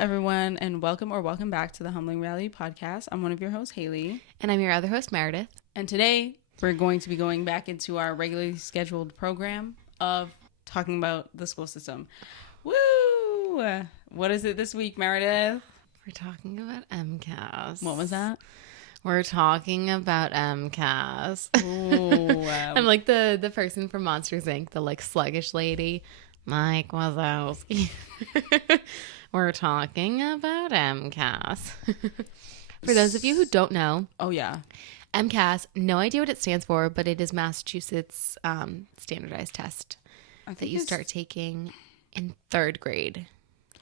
everyone, and welcome back to the Humbling Reality Podcast. I'm one of your hosts, Haley. And I'm your other host, Meredith. And today, we're going to be going back into our regularly scheduled program of talking about the school system. Woo! What is it this week, Meredith? We're talking about MCAS. What was that? We're talking about MCAS. Ooh, I'm like the person from Monsters, Inc., the like sluggish lady. Mike Wazowski. We're talking about MCAS. For those of you who don't know. Oh, yeah. MCAS, no idea what it stands for, but it is Massachusetts standardized test that you start taking in 3rd grade.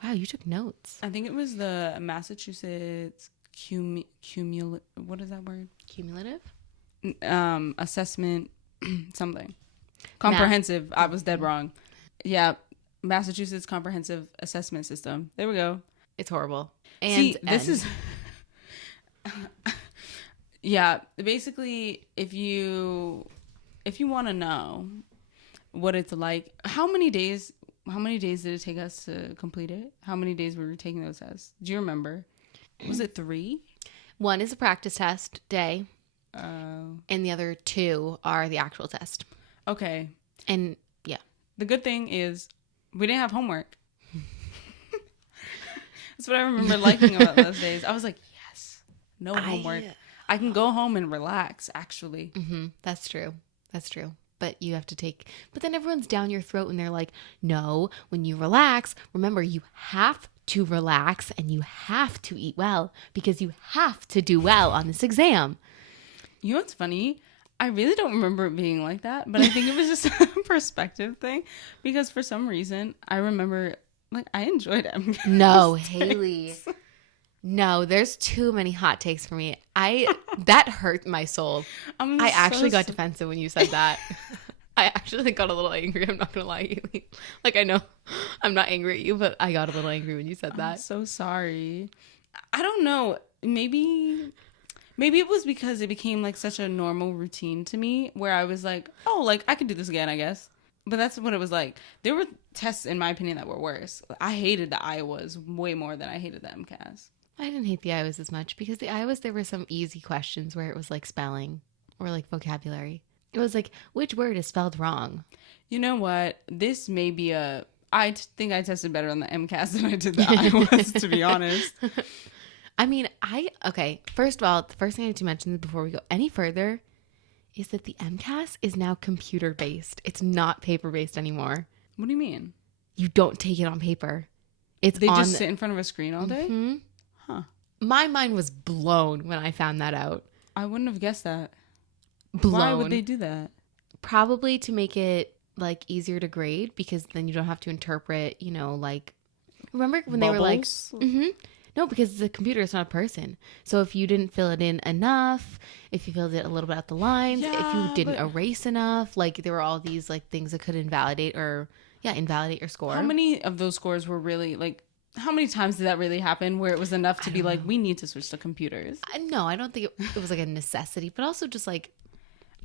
Wow, you took notes. I think it was the Massachusetts what is that word? Cumulative? Assessment something. Comprehensive. I was dead wrong. Yeah. Massachusetts Comprehensive Assessment System. There we go. It's horrible. And see, this is yeah, basically if you want to know what it's like, how many days did it take us to complete it? How many days were we taking those tests? Do you remember? Was it 3? 1 is a practice test day. And the other 2 are the actual test. Okay. And yeah. The good thing is we didn't have homework. That's what I remember liking about those days. I was like, yes, no homework. I can go home and relax, actually. Mm-hmm. That's true. But you have to but then everyone's down your throat and they're like, no, when you relax, remember you have to relax and you have to eat well because you have to do well on this exam. You know what's funny? I really don't remember it being like that, but I think it was just a perspective thing because for some reason I remember I enjoyed MCAS. No, Haley. No, there's too many hot takes for me. That hurt my soul. I actually got defensive when you said that. I actually got a little angry. I'm not going to lie, Haley. I know I'm not angry at you, but I got a little angry when you said that. I'm so sorry. I don't know. Maybe it was because it became such a normal routine to me where I was like, oh, I can do this again, I guess. But that's what it was like. There were tests, in my opinion, that were worse. I hated the Iowas way more than I hated the MCAS. I didn't hate the Iowas as much because the Iowas, there were some easy questions where it was spelling or vocabulary. It was which word is spelled wrong? You know what? This may be I think I tested better on the MCAS than I did the Iowas, to be honest. I mean, okay, first of all, the first thing I need to mention before we go any further is that the MCAS is now computer-based. It's not paper-based anymore. What do you mean? You don't take it on paper. They just sit in front of a screen all day? Mm-hmm. Huh. My mind was blown when I found that out. I wouldn't have guessed that. Blown. Why would they do that? Probably to make it easier to grade because then you don't have to interpret, remember when Bubbles? They were mm-hmm. No, because the computer is not a person. So if you didn't fill it in enough, if you filled it a little bit out the lines, if you didn't erase enough, there were all these things that could invalidate your score. How many of those scores were really how many times did that really happen where it was enough to be we need to switch to computers? No, I don't think it was a necessity, but also just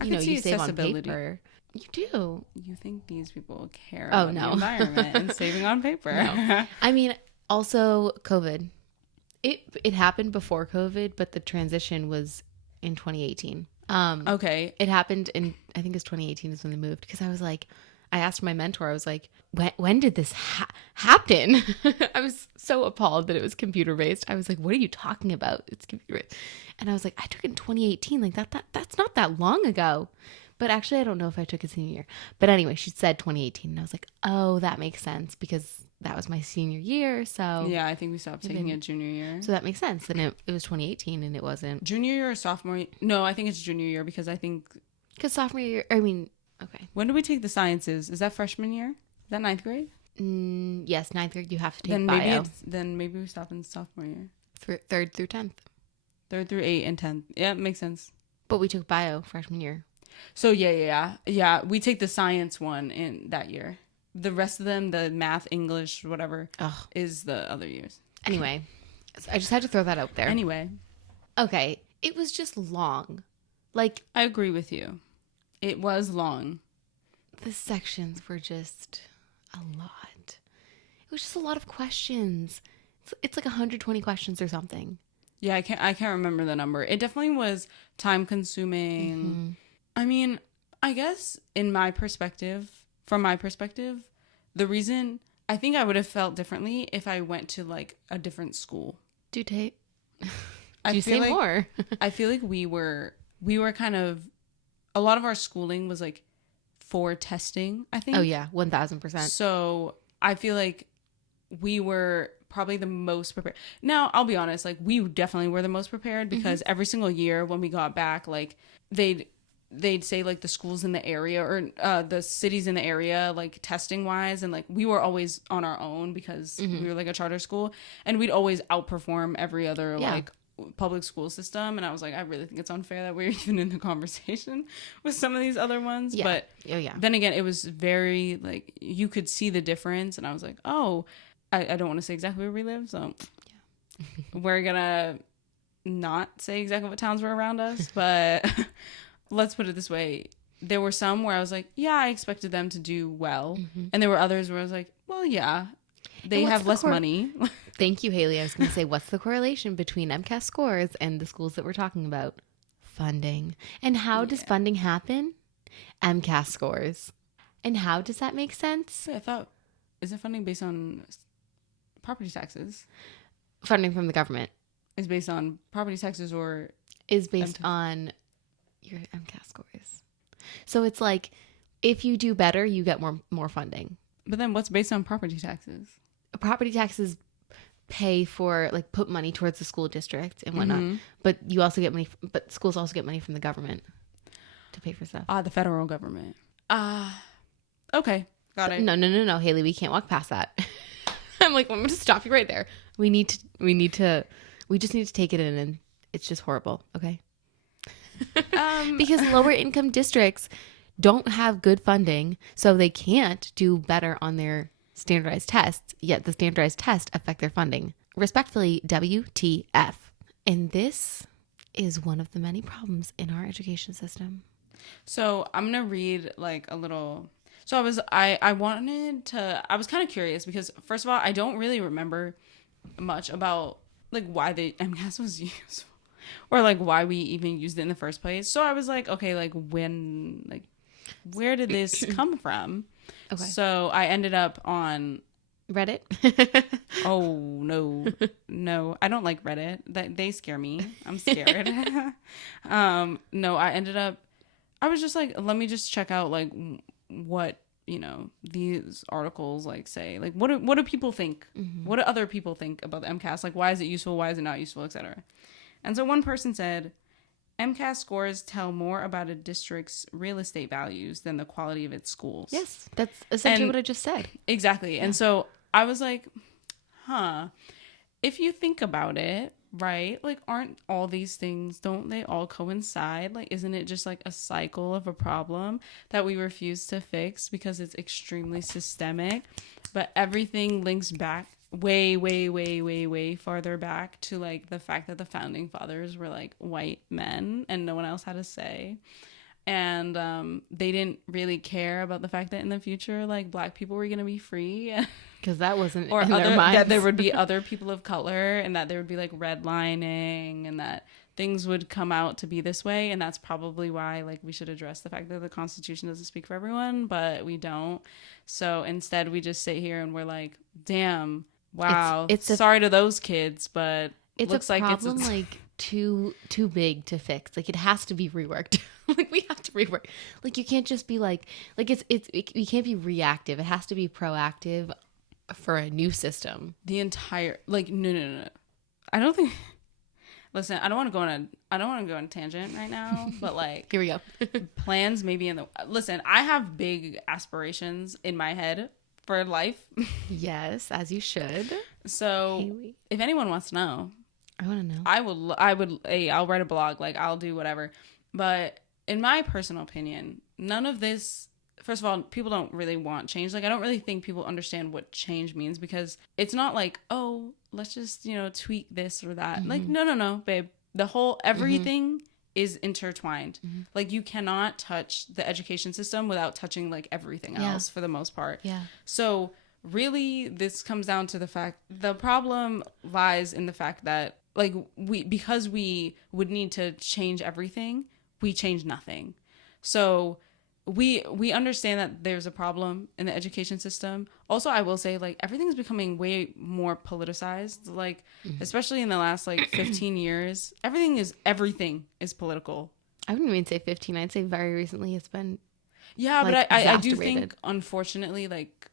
you save on paper. You do. You think these people care about the environment and saving on paper? No. I mean, also COVID. It happened before COVID, but the transition was in 2018. Okay. It happened in, I think it's 2018 is when they moved because I asked my mentor, I was like, when did this happen? I was so appalled that it was computer-based. I was like, what are you talking about? It's computer-based. And I was like, I took it in 2018. That's not that long ago. But actually, I don't know if I took it senior year. But anyway, she said 2018. And I was like, oh, that makes sense because that was my senior year. So yeah, I think we stopped taking it junior year. So that makes sense. Then it was 2018 and it wasn't. Junior year or sophomore year? No, I think it's junior year because I think. Because sophomore year, okay. When do we take the sciences? Is that freshman year? Is that 9th grade? Yes, 9th grade you have to take bio. Then maybe we stop in sophomore year. 3rd through 10th. 3rd through 8 and 10th. Yeah, it makes sense. But we took bio freshman year. So yeah. We take the science one in that year. The rest of them, the math, English, whatever, is the other years. Anyway, so I just had to throw that out there. Anyway. Okay. It was just long. I agree with you. It was long. The sections were just a lot. It was just a lot of questions It's like 120 questions or something. Yeah, I can't remember the number. It definitely was time consuming. I mean, I guess from my perspective, the reason I think I would have felt differently if I went to like a different school. Do Tate. I Do you feel say like more? I feel like we were kind of, a lot of our schooling was like for testing, I think. Oh yeah, 1000%. So I feel like we were probably the most prepared. Now, I'll be honest, like we definitely were the most prepared because every single year when we got back, like they'd say like the schools in the area or the cities in the area, like testing wise, and like we were always on our own because we were like a charter school, and we'd always outperform every other like public school system. And I was like, I really think it's unfair that we're even in the conversation with some of these other ones. Yeah. But yeah. then again, it was very like you could see the difference, and I was like, oh, I don't want to say exactly where we live, so we're gonna not say exactly what towns were around us, but let's put it this way. There were some where I was like, yeah, I expected them to do well. And there were others where I was like, well, yeah, they have less money. Thank you, Haley. I was going to say, what's the correlation between MCAS scores and the schools that we're talking about? Funding. And how does funding happen? MCAS scores. And how does that make sense? I thought, is it funding based on property taxes? Funding from the government Is based on property taxes or is based on your MCAS scores. So it's like, if you do better, you get more funding. But then what's based on property taxes? Property taxes pay for, like, put money towards the school district and whatnot. But you also get money, but schools also get money from the government to pay for stuff. The federal government. Okay. Got it. No, Haley, we can't walk past that. I'm like, I'm going to stop you right there. We just need to take it in, and it's just horrible. Okay. Because lower income districts don't have good funding, so they can't do better on their standardized tests, yet the standardized tests affect their funding. Respectfully, WTF. And this is one of the many problems in our education system. So I'm going to read like a little. So I was kind of curious because first of all, I don't really remember much about like why the MCAS was used or like why we even used it in the first place. So I was like, okay, like where did this come from? Okay. So I ended up on Reddit. Oh, no, I don't like Reddit. They scare me. I'm scared. No, I was just like, let me just check out like what, these articles like say, like what do people think? What do other people think about the MCAS? Like, why is it useful? Why is it not useful, etc. And so one person said, MCAS scores tell more about a district's real estate values than the quality of its schools. Yes, that's essentially what I just said. Exactly. Yeah. And so I was like, if you think about it, right? Like, aren't all these things, don't they all coincide? Like, isn't it just like a cycle of a problem that we refuse to fix because it's extremely systemic? But everything links back way, way, way, way, way farther back to like the fact that the founding fathers were like white men and no one else had a say. And they didn't really care about the fact that in the future, like, black people were going to be free. Because that wasn't or in their minds. That there would be other people of color and that there would be, like, redlining and that things would come out to be this way. And that's probably why, like, we should address the fact that the Constitution doesn't speak for everyone, but we don't. So instead, we just sit here and we're like, damn, wow, it's sorry to those kids, but it looks like it's like too big to fix. Like, it has to be reworked. Like, we have to rework. Like, you can't just be like you can't be reactive. It has to be proactive for a new system. The entire, like, no. I don't think. Listen, I don't want to go on a tangent right now, but like, here we go. Plans maybe in the. Listen, I have big aspirations in my head for life. Yes, as you should. So, Haley, if anyone wants to know, I want to know. I would. Hey, I'll write a blog. Like, I'll do whatever. But in my personal opinion, none of this. First of all, people don't really want change. Like, I don't really think people understand what change means because it's not like, oh, let's just, tweak this or that. Mm-hmm. Like, no, babe. The whole everything is intertwined. Mm-hmm. Like, you cannot touch the education system without touching like everything else for the most part. Yeah. So really this comes down to the problem lies in the fact that like because we would need to change everything, we change nothing. So we understand that there's a problem in the education system. Also, I will say like everything's becoming way more politicized. Like especially in the last like 15 years, everything is political. I wouldn't even say 15. I'd say very recently it's been Yeah, like, but I do exacerbated. think unfortunately like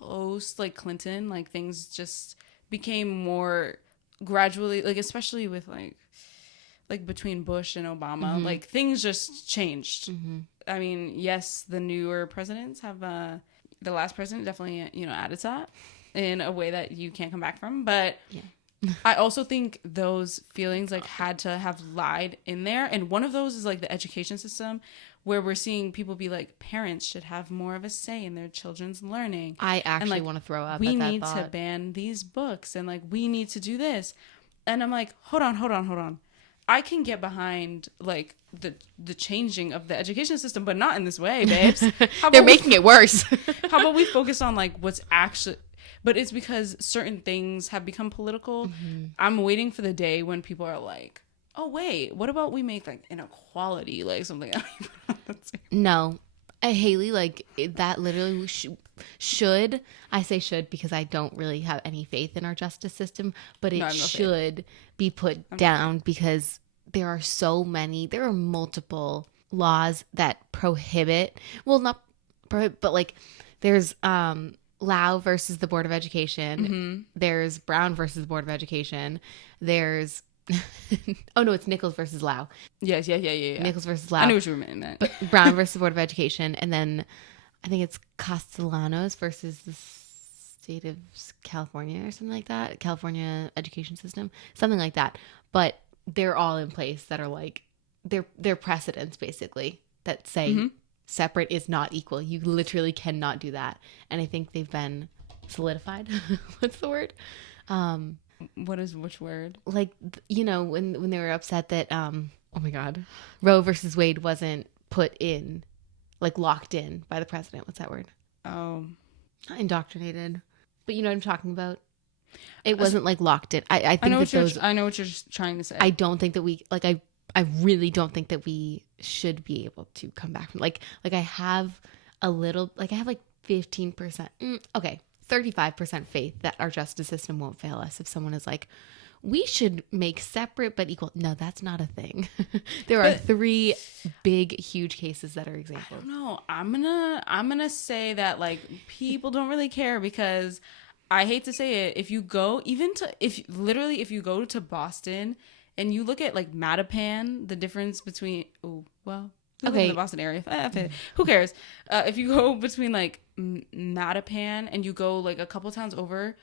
post like Clinton, like things just became more gradually like especially with like between Bush and Obama, like things just changed. I mean, yes, the newer presidents have the last president definitely, you know, added to that in a way that you can't come back from. But I also think those feelings like had to have lied in there. And one of those is like the education system where we're seeing people be like, parents should have more of a say in their children's learning. I actually like, want to throw up we at that need to thought. ban these books and like we need to do this. And I'm like, hold on. I can get behind like the changing of the education system, but not in this way, babes. They're making it worse. How about we focus on like what's actually, but it's because certain things have become political. I'm waiting for the day when people are like, oh wait, what about we make like inequality like something? No, Haley, like that literally should I say should because I don't really have any faith in our justice system, but it should be put down because there are multiple laws that prohibit, well, not prohibit, but like there's Lau versus the Board of Education, there's Brown versus the Board of Education, there's oh no, it's Nichols versus Lau. Yes, yeah. Nichols versus Lau. I knew what you were meant. But Brown versus the Board of Education, and then I think it's Castellanos versus the state of California or something like that. California education system, something like that. But they're all in place that are like they're precedents basically that say separate is not equal. You literally cannot do that, and I think they've been solidified. What's the word? Which word? Like, you know, when they were upset that oh my god, Roe versus Wade wasn't put in, like locked in by the president. What's that word? Oh, not indoctrinated, but you know what I'm talking about. It wasn't like locked in. I think I know what you're trying to say. I don't think that we like. I really don't think that we should be able to come back from like I have a little like I have like 15%. Okay. 35% faith that our justice system won't fail us if someone is like, we should make separate but equal. No, that's not a thing. There are 3 big, huge cases that are examples. I don't know. I'm gonna say that like people don't really care because I hate to say it. If you go if you go to Boston and you look at like Mattapan, the difference between we live in the Boston area. Who cares? If you go between like Mattapan and you go like a couple towns over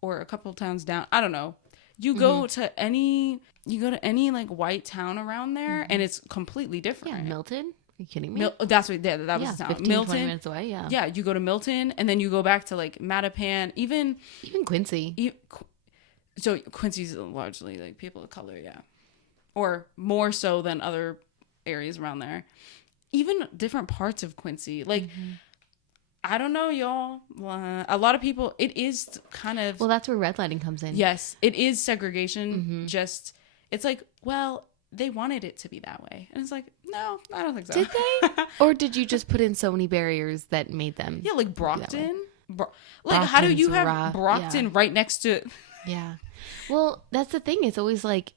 or a couple towns down, I don't know. You go to any like white town around there and it's completely different. Yeah, Milton? Are you kidding me? That's what that was the town. 15, Milton, 20 minutes away, yeah. Yeah, you go to Milton and then you go back to like Mattapan, even Quincy. So Quincy's largely like people of color, yeah. Or more so than other areas around there. Even different parts of Quincy. Like, I don't know, y'all. A lot of people, it is kind of... Well, that's where redlining comes in. Yes, it is segregation. Just, it's like, well, they wanted it to be that way. And it's like, no, I don't think so. Did they? Or did you just put in so many barriers that made them... Yeah, like Brockton. Like, how do you have Brockton right next to... Yeah. Well, that's the thing. It's always like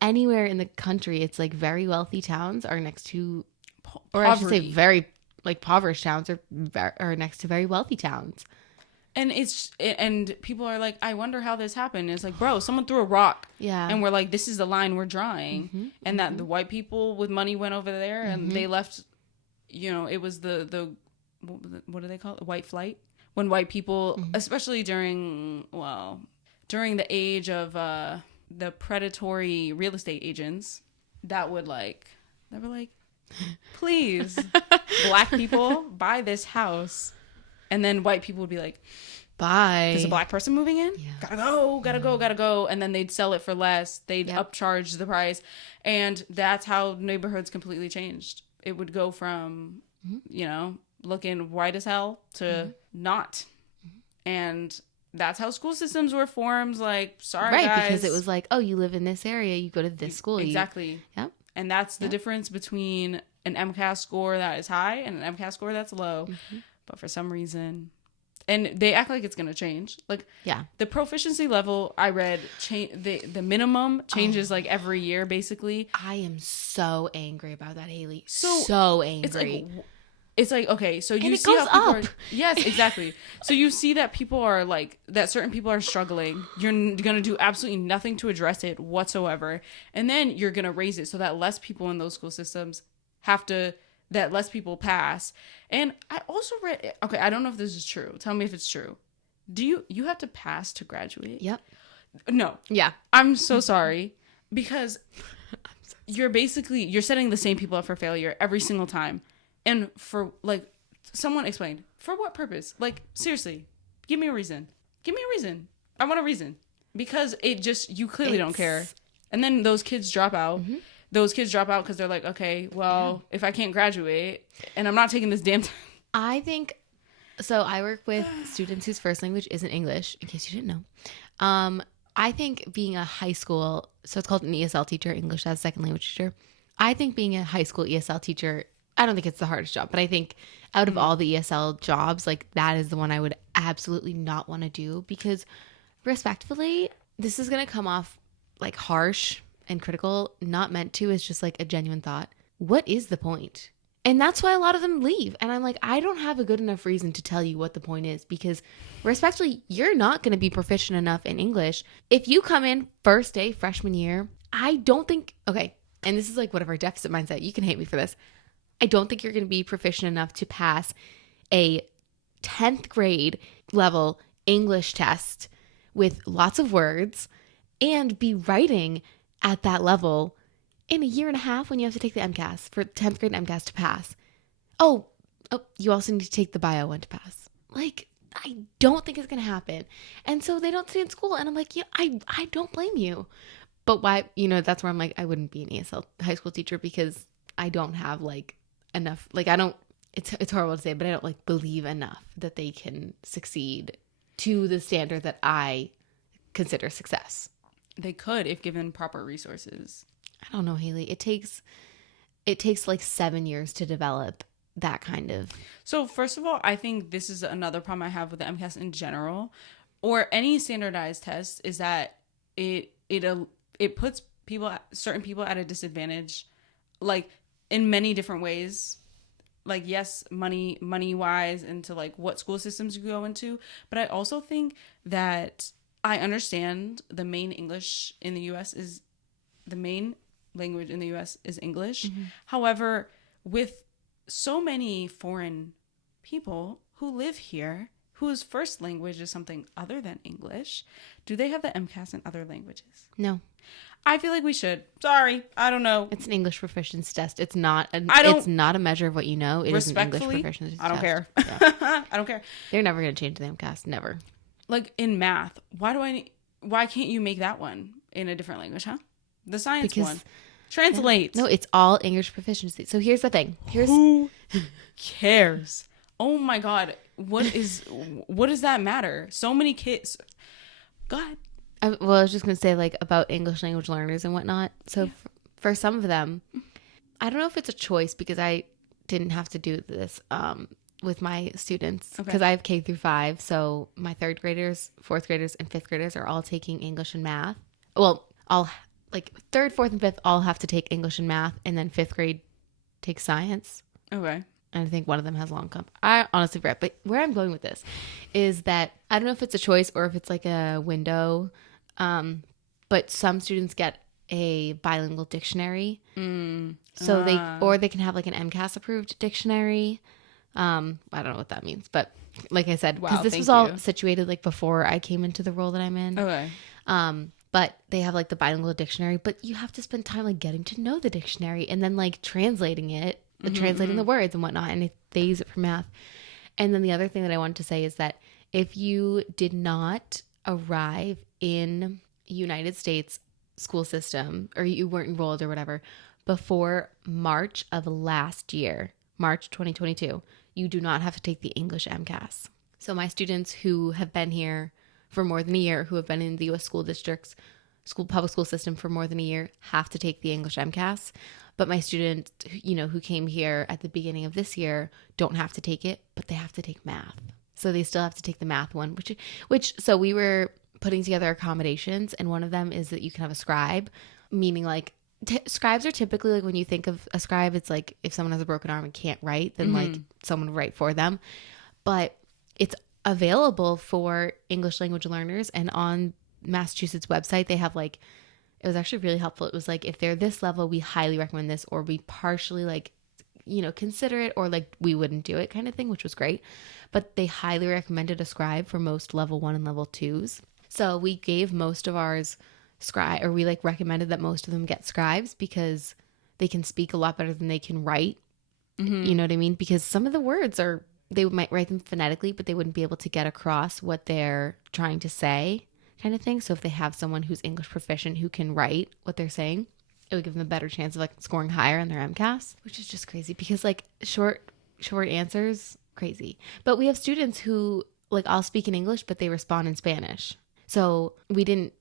anywhere in the country, it's like very wealthy towns are next to, or I should say very like impoverished towns are next to very wealthy towns. And people are like, I wonder how this happened. It's like, bro, someone threw a rock. Yeah. And we're like, this is the line we're drawing. And that the white people with money went over there and they left, you know, it was the what do they call it? White flight. When white people, especially during the age of the predatory real estate agents, they were like, please, black people, buy this house. And then white people would be like, bye. There's a black person moving in? Yeah. Gotta go. And then they'd sell it for less. They'd upcharge the price. And that's how neighborhoods completely changed. It would go from, you know, looking white as hell to not. And that's how school systems were formed. Like, sorry, Right, guys. because it was like, oh, you live in this area, you go to this school. Exactly. Yep. And that's the difference between an MCAS score that is high and an MCAS score that's low. Mm-hmm. But for some reason, and they act like it's going to change. Like, the proficiency level I read, the minimum changes like every year, basically. I am so angry about that, Haley. So angry. It's like, okay, so you and it see goes how up. people are, yes, exactly. So you see that people are like, that certain people are struggling. You're going to do absolutely nothing to address it whatsoever. And then you're going to raise it so that less people in those school systems that less people pass. And I also read, okay, I don't know if this is true. Tell me if it's true. You have to pass to graduate? Yep. No. Yeah. I'm so sorry, because you're setting the same people up for failure every single time. And for, like, someone explained, for what purpose? Like, seriously, give me a reason. I want a reason. Because you clearly don't care. And then those kids drop out. Mm-hmm. Those kids drop out because they're like, okay, well, if I can't graduate and I'm not taking this damn time. I think, so I work with students whose first language isn't English, in case you didn't know. I think being a high school, so it's called an ESL teacher, English as a second language teacher. I think being a high school ESL teacher, I don't think it's the hardest job, but I think out of all the ESL jobs, like, that is the one I would absolutely not want to do, because respectfully, this is going to come off like harsh and critical, not meant to. It's just like a genuine thought. What is the point? And that's why a lot of them leave. And I'm like, I don't have a good enough reason to tell you what the point is, because respectfully, you're not going to be proficient enough in English. If you come in first day, freshman year, I don't think, okay, and this is like whatever deficit mindset, you can hate me for this. I don't think you're going to be proficient enough to pass a 10th grade level English test with lots of words and be writing at that level in a year and a half when you have to take the MCAS for 10th grade MCAS to pass. Oh, you also need to take the bio one to pass. Like, I don't think it's going to happen. And so they don't stay in school. And I'm like, I don't blame you. But why, that's where I'm like, I wouldn't be an ESL high school teacher, because I don't have like enough, like, I don't, it's horrible to say, but I don't like believe enough that they can succeed to the standard that I consider success. They could, if given proper resources. I don't know, Haley. It takes like 7 years to develop that kind of. So first of all, I think this is another problem I have with the MCAS in general, or any standardized test, is that it puts certain people at a disadvantage, like, in many different ways. Like, yes, money wise, into like what school systems you go into, but I also think that I understand the main English in the U.S. is the main language in the U.S. is English. Mm-hmm. However, with so many foreign people who live here, whose first language is something other than English, do they have the MCAS in other languages? No. I feel like we should. Sorry, I don't know. It's an English proficiency test. It's not a measure of what you know. It is an English proficiency test. I don't care. Yeah. I don't care. They're never going to change the MCAS. Never. Like, in math, why can't you make that one in a different language, huh? The science one. Translate. No, it's all English proficiency. So here's the thing. Who cares? Oh my God. What does that matter? So many kids. Go ahead. I was just going to say, like, about English language learners and whatnot. So for some of them, I don't know if it's a choice, because I didn't have to do this with my students, because I have K through 5. So my 3rd graders, 4th graders, and 5th graders are all taking English and math. Well, all like 3rd, 4th, and 5th all have to take English and math, and then 5th grade takes science. Okay. And I think one of them has long comp. I honestly forget. But where I'm going with this is that I don't know if it's a choice or if it's like a window. But some students get a bilingual dictionary. So they can have like an MCAS approved dictionary. I don't know what that means, but like I said, because this was all situated like before I came into the role that I'm in. Okay. But they have like the bilingual dictionary, but you have to spend time like getting to know the dictionary and then like translating it, translating the words and whatnot. And they use it for math. And then the other thing that I wanted to say is that if you did not arrive in United States school system, or you weren't enrolled or whatever, before March of last year, March 2022, you do not have to take the English MCAS. So my students who have been here for more than a year, who have been in the U.S. school districts, public school system for more than a year, have to take the English MCAS. But my students, who came here at the beginning of this year don't have to take it, but they have to take math. So they still have to take the math one, so we were putting together accommodations, and one of them is that you can have a scribe, meaning like scribes are typically like, when you think of a scribe, it's like if someone has a broken arm and can't write, then like someone would write for them. But it's available for English language learners, and on Massachusetts website they have like, it was actually really helpful. It was like, if they're this level, we highly recommend this, or we partially like, consider it, or like we wouldn't do it kind of thing, which was great. But they highly recommended a scribe for most level 1 and level 2s. So we gave most of ours scribe, or we like recommended that most of them get scribes because they can speak a lot better than they can write. You know what I mean? Because some of the words they might write them phonetically, but they wouldn't be able to get across what they're trying to say, kind of thing. So if they have someone who's English proficient who can write what they're saying, it would give them a better chance of like scoring higher on their MCAS, which is just crazy because like short answers, crazy. But we have students who like, I'll speak in English, but they respond in Spanish. So we didn't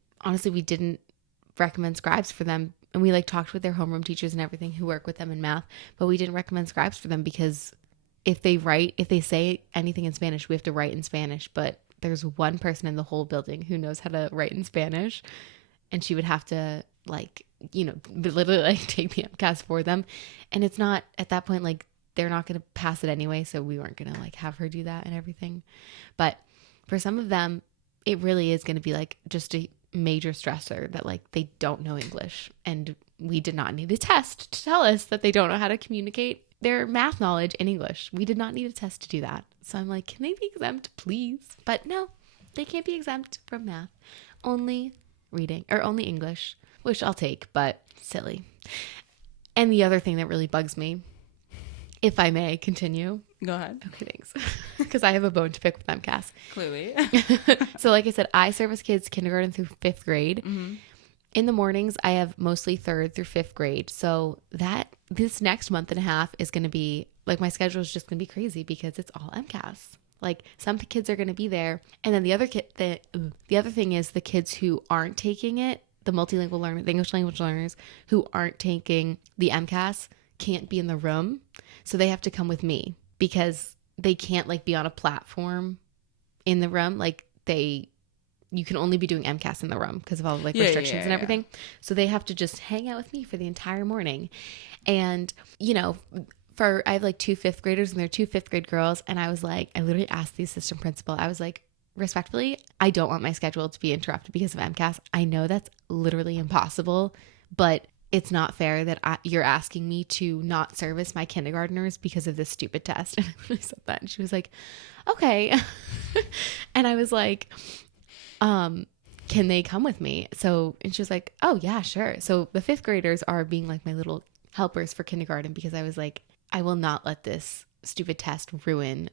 recommend scribes for them. And we like talked with their homeroom teachers and everything who work with them in math, but we didn't recommend scribes for them because if they say anything in Spanish, we have to write in Spanish. But there's one person in the whole building who knows how to write in Spanish, and she would have to like, literally like take the MCAS for them. And it's not, at that point, like they're not going to pass it anyway. So we weren't going to like have her do that and everything. But for some of them, it really is going to be like just a major stressor that like they don't know English. And we did not need a test to tell us that they don't know how to communicate their math knowledge in English. We did not need a test to do that. So I'm like, can they be exempt, please? But no, they can't be exempt from math. Only reading, or only English, which I'll take, but silly. And the other thing that really bugs me, if I may continue. Go ahead. Okay, thanks. Because I have a bone to pick with MCAS. Clearly. So like I said, I service kids kindergarten through 5th grade. Mm-hmm. In the mornings, I have mostly 3rd through 5th grade. So this next month and a half is going to be, like, my schedule is just going to be crazy because it's all MCAS. Like, some kids are going to be there. And then the other thing is the kids who aren't taking it, the multilingual learners, the English language learners who aren't taking the MCAS can't be in the room. So they have to come with me because they can't, like, be on a platform in the room. Like, you can only be doing MCAS in the room because of all like restrictions and everything. So they have to just hang out with me for the entire morning. And, I have like 2 5th graders, and they're 2 5th grade girls. And I was like, I literally asked the assistant principal, I was like, respectfully, I don't want my schedule to be interrupted because of MCAS. I know that's literally impossible, but it's not fair that you're asking me to not service my kindergartners because of this stupid test. And I literally said that. And she was like, okay. And I was like, can they come with me? And she was like, oh yeah, sure. So the 5th graders are being like my little helpers for kindergarten because I was like, I will not let this stupid test ruin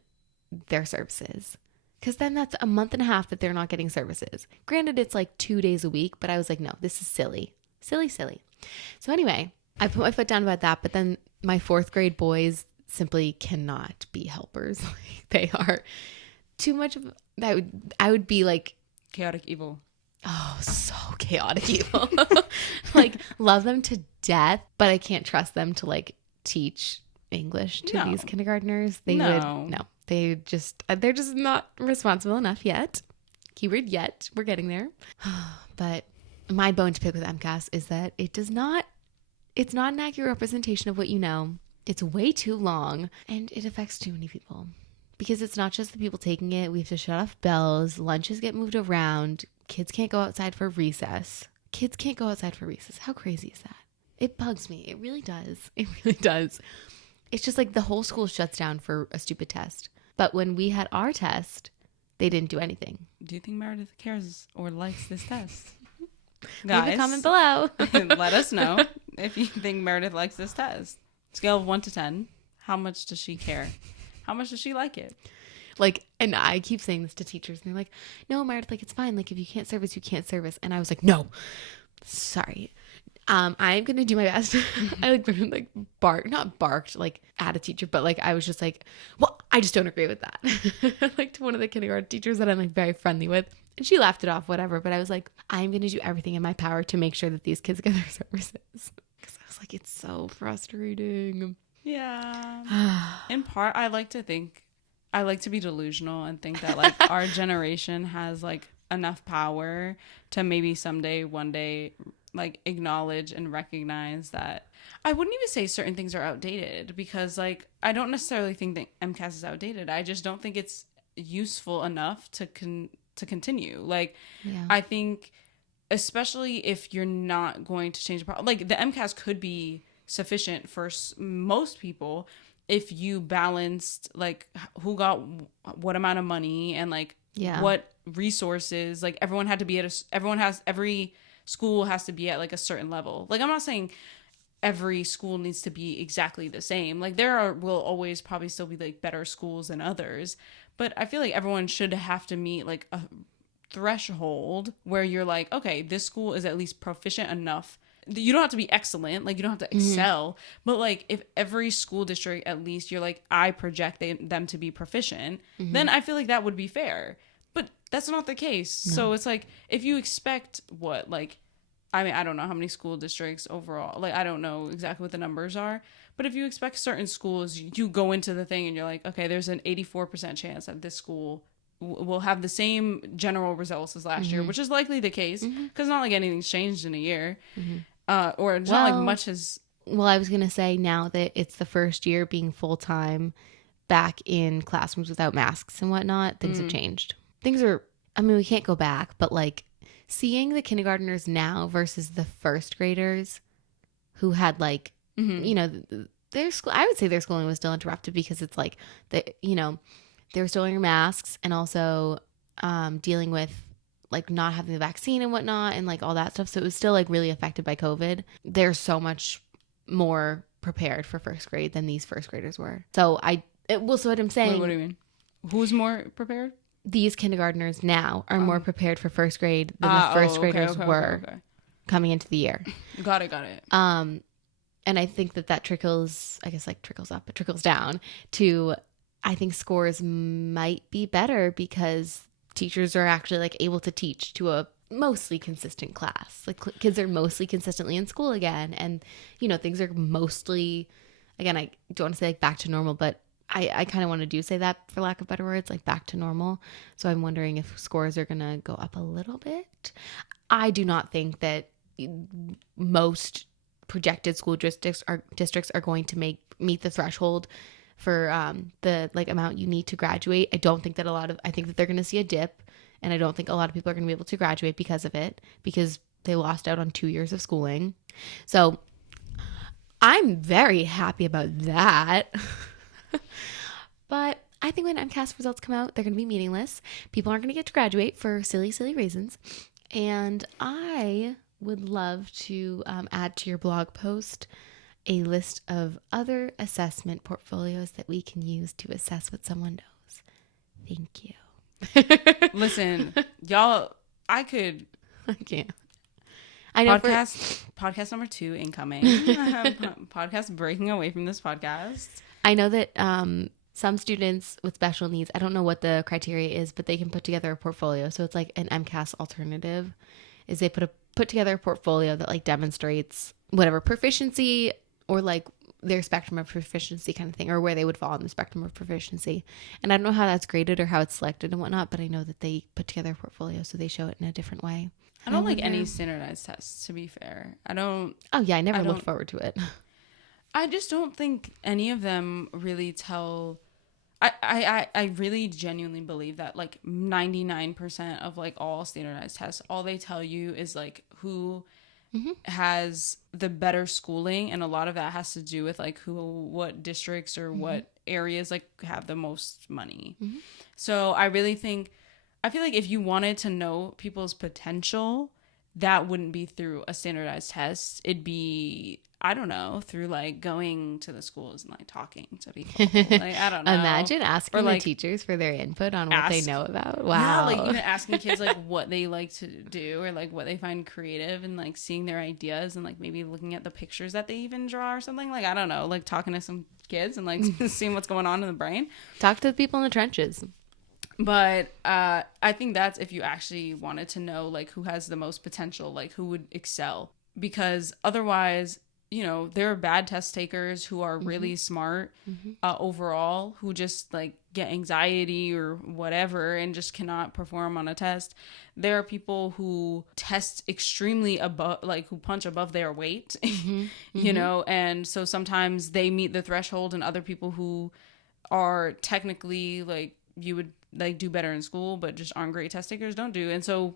their services. Because then that's a month and a half that they're not getting services. Granted, it's like 2 days a week, but I was like, no, this is silly. Silly. So anyway, I put my foot down about that, but then my 4th grade boys simply cannot be helpers. They are too much of that. I would be like, chaotic evil. Oh, so chaotic evil. Like, love them to death, but I can't trust them to like teach English to these kindergartners. They're just not responsible enough yet. Keyword yet. We're getting there. But my bone to pick with MCAS is that it's not an accurate representation of what you know. It's way too long, and it affects too many people. Because it's not just the people taking it. We have to shut off bells. Lunches get moved around. Kids can't go outside for recess. How crazy is that? It bugs me. It really does. It's just like the whole school shuts down for a stupid test. But when we had our test, they didn't do anything. Do you think Meredith cares or likes this test? Guys, leave a comment below. Let us know if you think Meredith likes this test. Scale of 1 to 10. How much does she care? How much does she like it? Like, and I keep saying this to teachers, and they're like, no, Meredith, like, it's fine. Like, if you can't service, you can't service. And I was like, no, sorry. I'm gonna do my best. I like not barked like at a teacher, but like I was just like, well, I just don't agree with that. Like to one of the kindergarten teachers that I'm like very friendly with, and she laughed it off, whatever. But I was like, I'm gonna do everything in my power to make sure that these kids get their services, because I was like, it's so frustrating. Yeah. In part, I like to be delusional and think that like our generation has like enough power to maybe someday, one day, like acknowledge and recognize that. I wouldn't even say certain things are outdated, because like I don't necessarily think that MCAS is outdated. I just don't think it's useful enough to continue. Like, Yeah. I think, especially if you're not going to change the problem, like the MCAS could be sufficient for most people if you balanced like who got what amount of money and like what resources. Like every school has to be at like a certain level. Like I'm not saying every school needs to be exactly the same. Like will always probably still be like better schools than others, but I feel like everyone should have to meet like a threshold where you're like, okay, this school is at least proficient enough. You don't have to be excellent, like you don't have to excel, but like if every school district, at least you're like, I project them to be proficient, then I feel like that would be fair. But that's not the case. No. So it's like, if you expect what, like, I mean, I don't know how many school districts overall, like I don't know exactly what the numbers are, but if you expect certain schools, you go into the thing and you're like, okay, there's an 84% chance that this school will have the same general results as last year, which is likely the case, because not like anything's changed in a year. Or it's not like much has. Well, I was going to say, now that it's the first year being full-time back in classrooms without masks and whatnot, things have changed. Things are, I mean, we can't go back, but like seeing the kindergartners now versus the first graders who had like, you know, their school, I would say their schooling was still interrupted because it's like, they were still wearing masks and also dealing with like not having the vaccine and whatnot and like all that stuff. So it was still like really affected by COVID. They're so much more prepared for first grade than these first graders were. So so what I'm saying. Wait, what do you mean? Who's more prepared? These kindergartners now are more prepared for first grade than the first graders were coming into the year. Got it. And I think that trickles, I guess like trickles up, but trickles down to, I think scores might be better because teachers are actually like able to teach to a mostly consistent class. Like kids are mostly consistently in school again. And, you know, things are mostly, again, I don't want to say like back to normal, but I kind of want to say that, for lack of better words, like back to normal. So I'm wondering if scores are going to go up a little bit. I do not think that most projected school districts are going to meet the threshold for the like amount you need to graduate. I don't think that I think that they're going to see a dip, and I don't think a lot of people are going to be able to graduate because of it, because they lost out on 2 years of schooling. So I'm very happy about that. But I think when MCAS results come out, they're going to be meaningless. People aren't going to get to graduate for silly, silly reasons. And I would love to add to your blog post a list of other assessment portfolios that we can use to assess what someone knows. Thank you. Listen, y'all, I can't. I know podcast number 2 incoming. Podcast breaking away from this podcast. I know that some students with special needs, I don't know what the criteria is, but they can put together a portfolio. So it's like an MCAS alternative, is they put together a portfolio that like demonstrates whatever proficiency or like their spectrum of proficiency kind of thing, or where they would fall on the spectrum of proficiency. And I don't know how that's graded or how it's selected and whatnot, but I know that they put together a portfolio, so they show it in a different way. I don't like any standardized tests, to be fair. I don't. Oh yeah, I never looked forward to it. I just don't think any of them really tell. I really genuinely believe that like 99% of like all standardized tests, all they tell you is like who has the better schooling, and a lot of that has to do with like what districts or what areas like have the most money. So I feel like if you wanted to know people's potential, that wouldn't be through a standardized test. It'd be, I don't know, through like going to the schools and like talking to people. Like, I don't know. Imagine asking Or, the like, teachers for their input on what they know about. Wow. Yeah, like even asking kids like what they like to do or like what they find creative, and like seeing their ideas and like maybe looking at the pictures that they even draw or something. Like, I don't know, like talking to some kids and like seeing what's going on in the brain. Talk to the people in the trenches. But I think that's if you actually wanted to know like who has the most potential, like who would excel. Because otherwise, you know, there are bad test takers who are really smart overall, who just like get anxiety or whatever and just cannot perform on a test. There are people who test extremely above, like who punch above their weight, you know, and so sometimes they meet the threshold, and other people who are technically like you would like do better in school but just aren't great test takers don't do. And so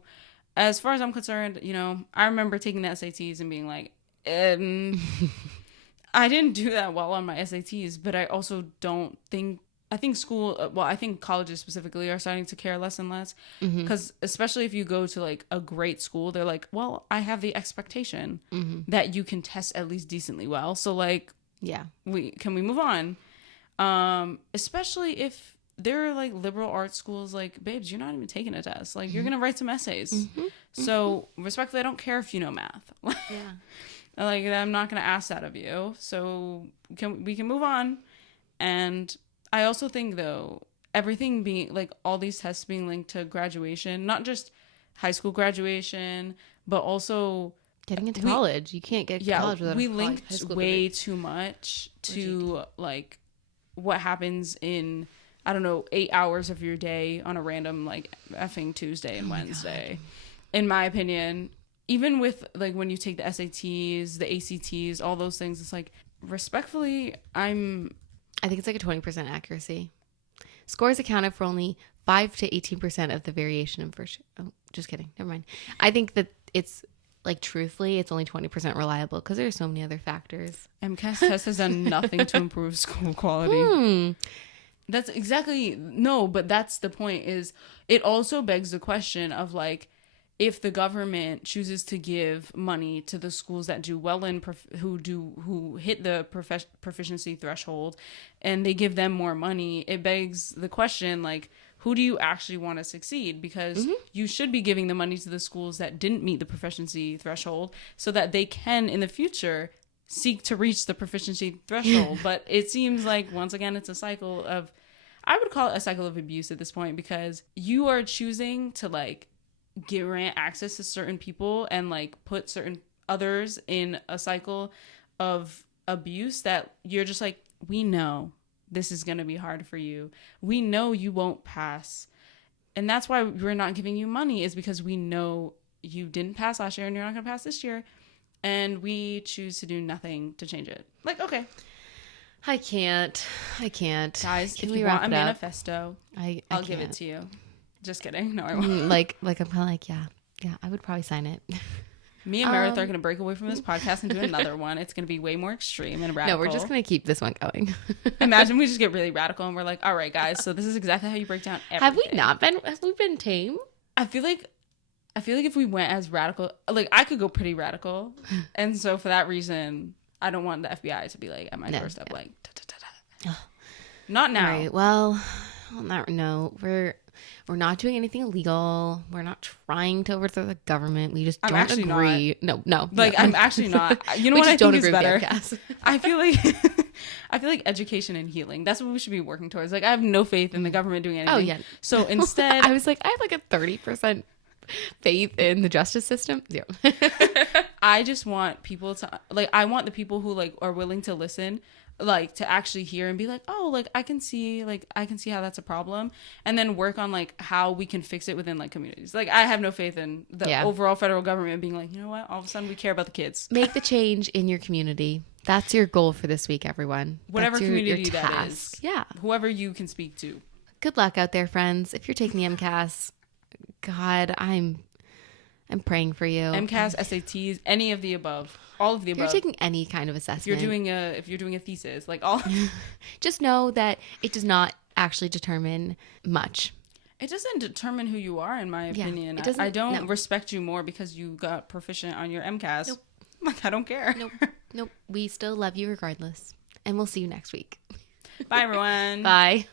as far as I'm concerned, you know, I remember taking the SATs and being like, I didn't do that well on my SATs, but I also don't think, I think school, well, I think colleges specifically are starting to care less and less, because especially if you go to like a great school, they're like, well, I have the expectation that you can test at least decently well. So like, Yeah. can we move on? Especially if they're like liberal arts schools, like, babes, you're not even taking a test. Like, you're going to write some essays. So respectfully, I don't care if you know math. Yeah. Like, I'm not going to ask that of you. So we can move on. And I also think, though, everything being like all these tests being linked to graduation, not just high school graduation, but also Getting into college. You can't get to college without we a linked high school way degree. too much to like what happens in, I don't know, 8 hours of your day on a random like effing Tuesday and Wednesday. In my opinion, even with like when you take the SATs, the ACTs, all those things, it's like, respectfully, I think it's like a 20% accuracy. Scores accounted for only 5 to 18% of the variation in first. Oh, just kidding. Never mind. I think that it's like, truthfully, it's only 20% reliable because there's so many other factors. MCAS test has done nothing to improve school quality. That's exactly, no, but that's the point. Is it also begs the question of like, if the government chooses to give money to the schools that do well in who hit the proficiency threshold, and they give them more money, it begs the question, like, who do you actually want to succeed? Because you should be giving the money to the schools that didn't meet the proficiency threshold so that they can in the future seek to reach the proficiency threshold. But it seems like, once again, it's a cycle of, I would call it a cycle of abuse at this point, because you are choosing to like grant access to certain people and like put certain others in a cycle of abuse that you're just like, we know this is going to be hard for you. We know you won't pass. And that's why we're not giving you money, is because we know you didn't pass last year and you're not going to pass this year. And we choose to do nothing to change it. Like, okay. I can't. Guys, Can if we you wrap want a it up? manifesto, I'll give it to you. Just kidding. No, I won't. like I'm kind of like, yeah, I would probably sign it. Me and Meredith are going to break away from this podcast and do another one. It's going to be way more extreme and radical. No, we're just going to keep this one going. Imagine we just get really radical and we're like, all right, guys, so this is exactly how you break down everything. Have we been tame? I feel like if we went as radical, like, I could go pretty radical. And so for that reason, I don't want the FBI to be like at my doorstep, like, not now. All right, well, on that note, we're not doing anything illegal. We're not trying to overthrow the government. We just don't agree. Not. No. Like, I'm actually not. You know what I think is better? I feel like education and healing. That's what we should be working towards. Like, I have no faith in the government doing anything. Oh, yeah. So instead, I was like, I have like a 30% faith in the justice system. Zero. I just want people to, like, I want the people who like are willing to listen, like, to actually hear and be like, oh, like, I can see how that's a problem, and then work on like how we can fix it within like communities. Like, I have no faith in the overall federal government being like, you know what, all of a sudden we care about the kids. Make the change in your community. That's your goal for this week, everyone. Whatever community your that is. Yeah. Whoever you can speak to. Good luck out there, friends. If you're taking the MCAS, God, I'm praying for you. MCAS, SATs, any of the above. All of the above. If you're taking any kind of assessment. If you're doing a thesis, like all. Just know that it does not actually determine much. It doesn't determine who you are, in my Yeah, opinion. it doesn't- I don't no. respect you more because you got proficient on your MCAS. Nope. Like, I don't care. Nope. Nope. We still love you regardless. And we'll see you next week. Bye, everyone. Bye.